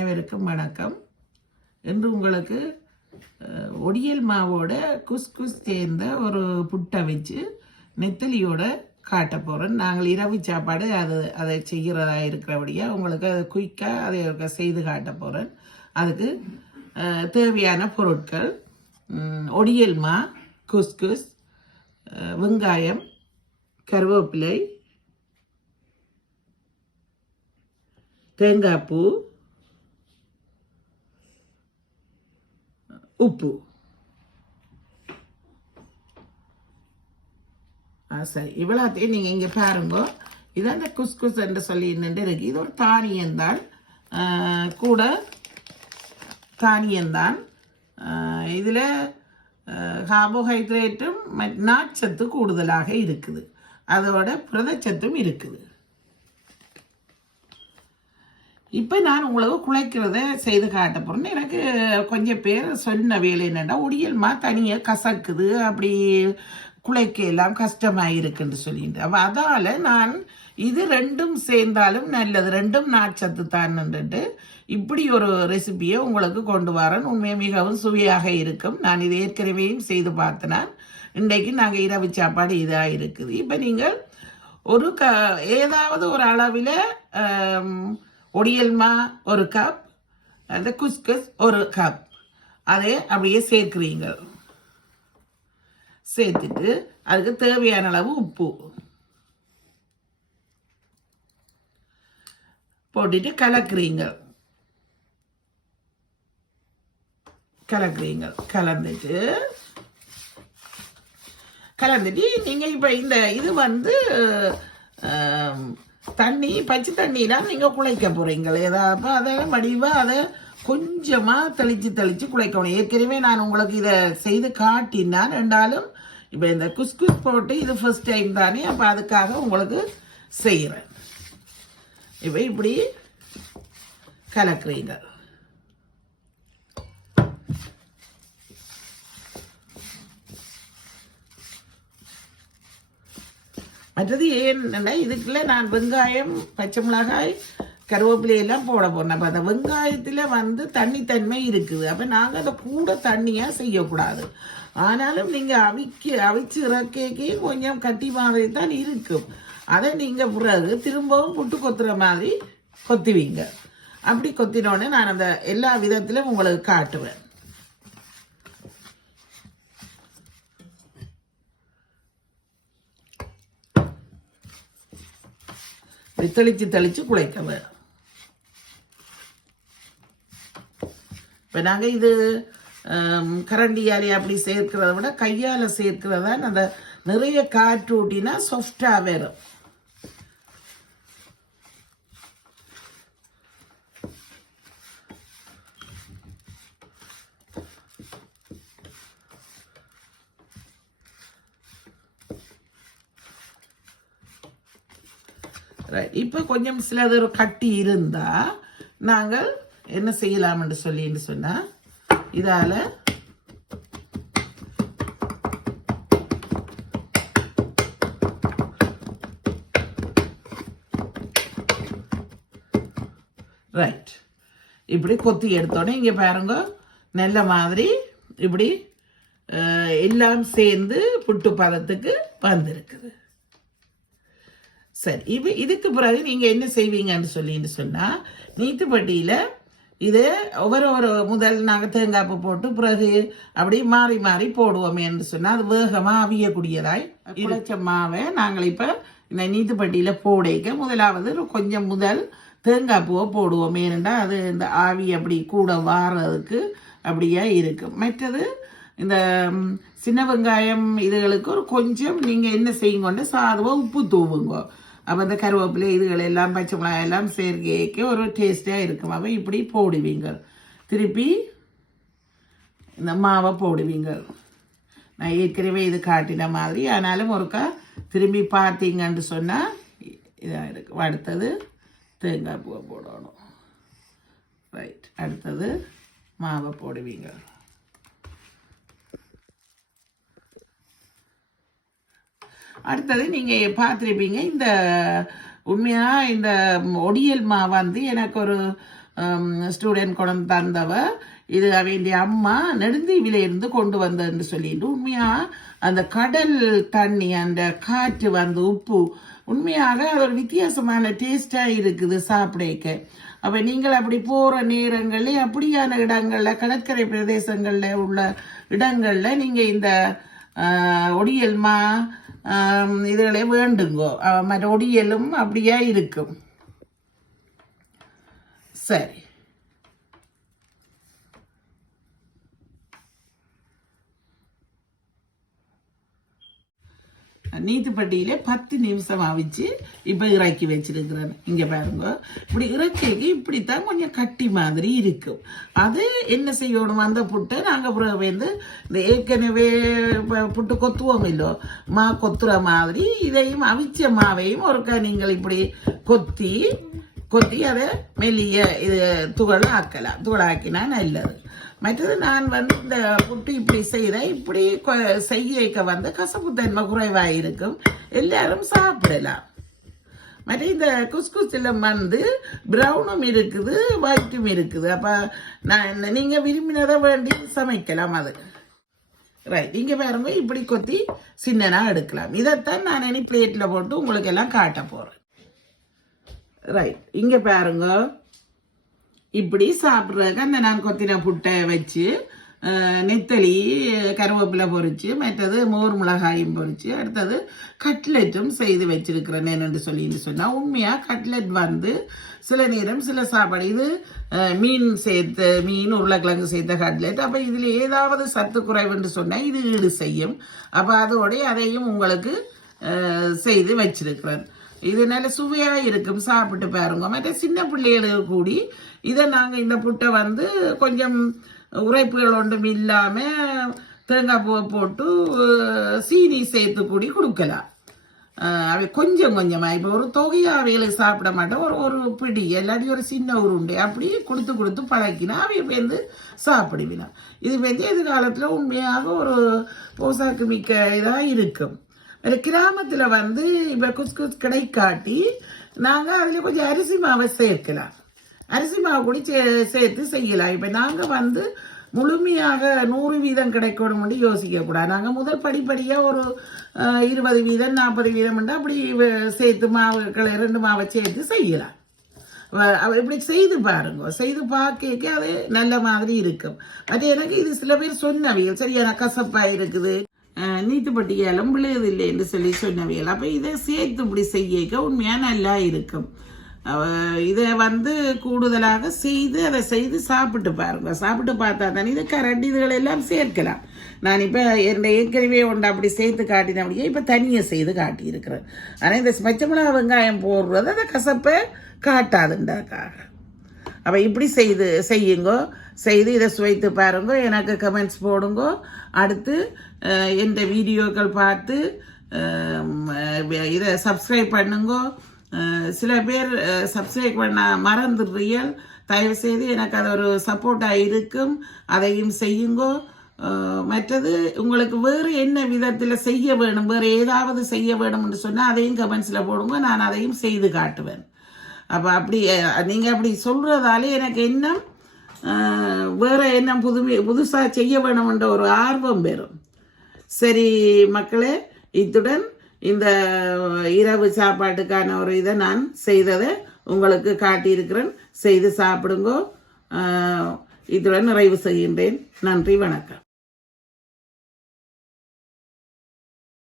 அனைவருக்கும் வணக்கம். இன்று உங்களுக்கு ஒடியல் மாவோட குஸ்குஸ் சேர்ந்த ஒரு புட்டை வச்சு நெத்தலியோட காட்ட போகிறேன். நாங்கள் இரவு சாப்பாடு அதை செய்கிறதா இருக்கிறபடியாக உங்களுக்கு அதை குயிக்காக அதை செய்து காட்ட போகிறேன். அதுக்கு தேவையான பொருட்கள்: ஒடியல் மா, குஸ்குஸ், வெங்காயம், கருவேப்பிலை, தேங்காய் பூ, உப்பு. சரி, இவ்வளோத்தையும் நீங்கள் இங்கே பாருங்க. இதான் இந்த குஸ்குஸ் என்று சொல்லி நின்று இருக்கு. இது ஒரு தானியம்தான், கூட தானியம்தான். இதில் கார்போஹைட்ரேட்டும் நார்ச்சத்து கூடுதலாக இருக்குது, அதோட புரதச்சத்தும் இருக்குது. இப்போ நான் உங்களுக்கு குழைக்கிறத செய்து காட்ட போகிறேன். எனக்கு கொஞ்சம் பேர் சொன்ன வேலை என்னென்னா, ஒடியல்மா தனியாக கசக்குது, அப்படி குழைக்க எல்லாம் கஷ்டமாக இருக்குன்னு சொல்லிட்டு. அப்போ அதால் நான் இது ரெண்டும் சேர்ந்தாலும் நல்லது, ரெண்டும் நார்ச்சத்து தான்ட்டு இப்படி ஒரு ரெசிபியை உங்களுக்கு கொண்டு வரேன். உண்மையை மிகவும் சுவையாக இருக்கும். நான் இது ஏற்கனவேயும் செய்து பார்த்தேன். இன்றைக்கு நாங்கள் இரவு சாப்பாடு இதாக இருக்குது. இப்போ நீங்கள் ஒரு ஏதாவது ஒரு அளவில் ஒடியல்மா ஒரு கப், அந்த குஸ்குஸ் ஒரு கப், அதை அப்படியே சேர்க்குறீங்க. சேர்த்துட்டு அதுக்கு தேவையான அளவு உப்பு போட்டுட்டு கலக்குறீங்க. கலந்துட்டு நீங்கள் இப்போ இந்த இது தண்ணி, பச்சை தண்ணிலாம் நீங்கள் குழைக்க போகிறீங்க. ஏதாவது அதை வடிவாக அதை கொஞ்சமாக தெளித்து குழைக்கணும். ஏற்கனவே நான் உங்களுக்கு இதை செய்து காட்டினான் என்றாலும் இப்போ இந்த குஸ்குஸ் போட்டு இது ஃபர்ஸ்ட் டைம் தானே, அப்போ அதுக்காக உங்களுக்கு செய்கிறேன். இப்போ இப்படி கலக்குறீங்க. மற்றது ஏன்னா இதுக்குள்ள நான் வெங்காயம், பச்சை மிளகாய், கருவேப்பிலையெல்லாம் போட போறேன். அப்போ அந்த வெங்காயத்தில் தண்ணித்தன்மை இருக்குது. அப்போ நாங்கள் அதை கூட தண்ணியாக செய்யக்கூடாது. ஆனாலும் நீங்கள் அவிச்சு இறக்கே கொஞ்சம் கட்டி மாதிரி தான் இருக்கும். அதை நீங்கள் பிறகு திரும்பவும் புட்டு கொத்துற மாதிரி கொத்துவீங்க. அப்படி கொத்தினோடனே நான் அந்த எல்லா விதத்திலும் உங்களுக்கு காட்டுவேன். தெளிச்சு குழைக்க. இப்போ நாங்கள் இது கரண்டியாலே அப்படி சேர்க்கிறத விட கையால் சேர்க்கிறதா அந்த நிறைய காற்று ஊட்டினா சாஃப்டாக வரும். இப்போ கொஞ்சம் சிலது ஒரு கட்டி இருந்தால் நாங்கள் என்ன செய்யலாம்னு சொல்லிட்டு சொன்னால், இதால் ரைட் இப்படி கொத்தி எடுத்தோடனே இங்கே பாருங்க, நல்ல மாதிரி இப்படி எல்லாம் சேர்ந்து புட்டு பதத்துக்கு வந்திருக்குது. சரி, இப்போ இதுக்கு பிறகு நீங்கள் என்ன செய்வீங்கன்னு சொல்லிட்டு சொன்னால், நீத்துப்பட்டியில் இது ஒவ்வொரு முதல் நாங்கள் தேங்காய்ப்பு போட்டு பிறகு அப்படி மாறி மாறி போடுவோமேன்னு சொன்னால் அது வேகமாக அவியக்கூடியதாய் குழைச்ச மாவை நாங்கள் இப்போ இந்த நீத்துப்பட்டியில் போடைக்க முதலாவது கொஞ்சம் முதல் தேங்காய் பூவை போடுவோம். ஏனெண்டா அது இந்த ஆவி அப்படி கூட வாரதுக்கு அப்படியே இருக்கும். மற்றது இந்த சின்ன வெங்காயம் இதுகளுக்கு ஒரு கொஞ்சம் நீங்கள் என்ன செய்யுங்கொண்டு சாதுவாக உப்பு தூவுங்க. அப்போ இந்த கருவேப்பிலை இதுகளெல்லாம் பச்சை மிளகாய் எல்லாம் சேர்க்கைக்கு ஒரு டேஸ்டாக இருக்கும். அப்போ இப்படி போடுவீங்க. திருப்பி இந்த மாவை போடுவீங்க. நான் ஏற்கனவே இது காட்டின மாதிரி, ஆனாலும் ஒருக்கா திரும்பி பார்த்தீங்கன்னு சொன்னால் இதாக இருக்கும். அடுத்தது தேங்காய் பூவை போடணும். ரைட், அடுத்தது மாவை போடுவீங்க. அடுத்தது நீங்கள் பார்த்துருப்பீங்க, இந்த உண்மையாக இந்த ஒடியல் மா வந்து எனக்கு ஒரு ஸ்டூடெண்ட் கொண்டு தந்தவ, இது வேண்டிய அம்மா நெடுந்தீவில இருந்து கொண்டு வந்ததுன்னு சொல்லிட்டு உண்மையாக அந்த கடல் தண்ணி அந்த காற்று வந்து உப்பு உண்மையாக அது ஒரு வித்தியாசமான டேஸ்டாக இருக்குது சாப்பிடக்க. அப்போ நீங்கள் அப்படி போகிற நேரங்களில் அப்படியான இடங்களில் கடற்கரை பிரதேசங்களில் உள்ள இடங்களில் நீங்கள் இந்த ஒடியல்மா இதுகளே வேண்டுங்கோ. மற்ற ஒடியலும் அப்படியே இருக்கும். சரி, நீத்துப்பட்டியில 10 நிமிஷம் அவிச்சு இப்போ இறக்கி வச்சிருக்கிறேன். இங்கே பாருங்க, இப்படி இறக்கிக்கு இப்படித்தான் கொஞ்சம் கட்டி மாதிரி இருக்கும். அது என்ன செய்யணும், அந்த புட்டை நாங்கள் அப்புறம் வந்து இந்த ஏற்கனவே புட்டு கொத்துவோம் இல்லோ, மா கொத்துற மாதிரி இதையும் அவிச்ச மாவையும் ஒருக்கா நீங்கள் இப்படி கொத்தி அதை மெல்லிய இது துகளாக்கலாம். துகளாக்கினா நல்லது. மற்றது நான் வந்து இந்த புட்டு இப்படி செய்தேன். இப்படி செய்ய வந்து கசப்பு தன்மை குறைவாக இருக்கும், எல்லாரும் சாப்பிடலாம். மற்ற இந்த குஸ்குஸில் வந்து ப்ரௌனும் இருக்குது, ஒயிட்டும் இருக்குது. அப்போ நான் நீங்கள் விரும்பினதை வேண்டி சமைக்கலாம். அது ரைட். இங்கே பாருங்க, இப்படி கொத்தி சின்னனா எடுக்கலாம். இதைத்தான் நான் இனி பிளேட்டில் போட்டு உங்களுக்கு எல்லாம் காட்ட போகிறேன். ரைட், இங்கே பாருங்க, இப்படி சாப்பிட்றதுக்கு அந்த நான் கொத்தின புட்டை வச்சு நெத்தலி கருவேப்பிலை பொரிச்சு, மற்றது மோர் மிளகாயும் பொரிச்சு, அடுத்தது கட்லெட்டும் செய்து வச்சிருக்கிறேன். என்னென்று சொல்லிட்டு சொன்னால் உண்மையாக கட்லெட் வந்து சில நேரம் சில சாப்பாடு இது மீன் உருளைக்கிழங்கு சேர்த்த கட்லெட். அப்போ இதில் ஏதாவது சத்து குறைவுன்னு சொன்னால் இது ஈடு செய்யும். அப்போ அதோடைய அதையும் உங்களுக்கு செய்து வச்சிருக்கிறேன். இது நல்ல சுவையாக இருக்கும், சாப்பிட்டு பாருங்க. மற்ற சின்ன பிள்ளைகளுக்கு கூடி இதை நாங்கள் இந்த புட்டை வந்து கொஞ்சம் உரைப்புகள் ஒன்றும் இல்லாமல் தேங்காய் பூவை போட்டு சீனி சேர்த்து கூடி கொடுக்கலாம். அவை கொஞ்சம் கொஞ்சமாக இப்போ ஒரு தொகையாக அவைகளுக்கு சாப்பிட மாட்டோம், ஒரு பிடி எல்லாத்தையும் ஒரு சின்ன உருண்டை அப்படி கொடுத்து பழக்கினா அவை வந்து சாப்பிடுவினா. இது வந்து எதிர்காலத்தில் உண்மையாக ஒரு போசாக்கு மிக்க இதாக இருக்கும். கிராமத்தில் வந்து இப்போ குஸ்குஸ் கிடைக்காட்டி நாங்கள் அதில் கொஞ்சம் அரிசி மாவை சேர்க்கலாம். அரிசி மாவு கூட சேர்த்து செய்யலாம். இப்போ நாங்கள் வந்து முழுமையாக 100% கிடைக்கணும்னு யோசிக்கக்கூடாது. நாங்கள் முதல் படிப்படியாக ஒரு 20% 40% அப்படி சேர்த்து மாவுகளை 2 மாவை சேர்த்து செய்யலாம். இப்படி செய்து பாருங்க, செய்து பார்க்க அது நல்ல மாதிரி இருக்கும். அது எனக்கு இது சில பேர் சொன்னவியல் சரியான கசப்பாக இருக்குது, நீத்துப்பட்டியாலும் விழுவதில்லை என்று சொன்னவியல். அப்போ இதை சேர்த்து இப்படி செய்ய உண்மையாக நல்லா இருக்கும். இதை வந்து கூடுதலாக அதை செய்து சாப்பிட்டு பாருங்க. சாப்பிட்டு பார்த்தா தானே இது கரண்ட் இதுகள் எல்லாம் சேர்க்கலாம். நான் இப்போ ஏற்கனவே ஒன்று அப்படி சேர்த்து காட்டினபடியே இப்போ தனியாக செய்து காட்டியிருக்கிறேன். ஆனால் இந்த பச்சை மிளகா வெங்காயம் போடுறது அதை கசப்பை காட்டாதுண்டாக்காக. அப்போ இப்படி செய்யுங்கோ. செய்து இதை சுவைத்து பாருங்க, எனக்கு கமெண்ட்ஸ் போடுங்க. அடுத்து என் வீடியோக்கள் பார்த்து இதை சப்ஸ்கிரைப் பண்ணுங்க. சில பேர் சப்ஸ்கிரைப் பண்ண மறந்துடுறீர்கள். தயவுசெய்து எனக்கு அது ஒரு சப்போர்ட்டாக இருக்கும், அதையும் செய்யுங்கோ. மற்றது உங்களுக்கு வேறு என்ன விதத்தில் செய்ய வேணும், வேறு ஏதாவது செய்ய வேணும்னு சொன்னால் அதையும் கமெண்ட்ஸில் போடுங்க, நான் அதையும் செய்து காட்டுவேன். அப்போ அப்படி நீங்கள் அப்படி சொல்கிறதாலே எனக்கு என்ன வேறு என்ன புதுசாக செய்ய வேணும்ன்ற ஒரு ஆர்வம் பெறும். சரி மக்களே, இத்துடன் இந்த இரவு சாப்பாட்டுக்கான ஒரு இதை நான் செய்ததை உங்களுக்கு காட்டியிருக்கிறேன். செய்து சாப்பிடுங்கோ. இத்துடன் நிறைவு செய்கின்றேன். நன்றி, வணக்கம்.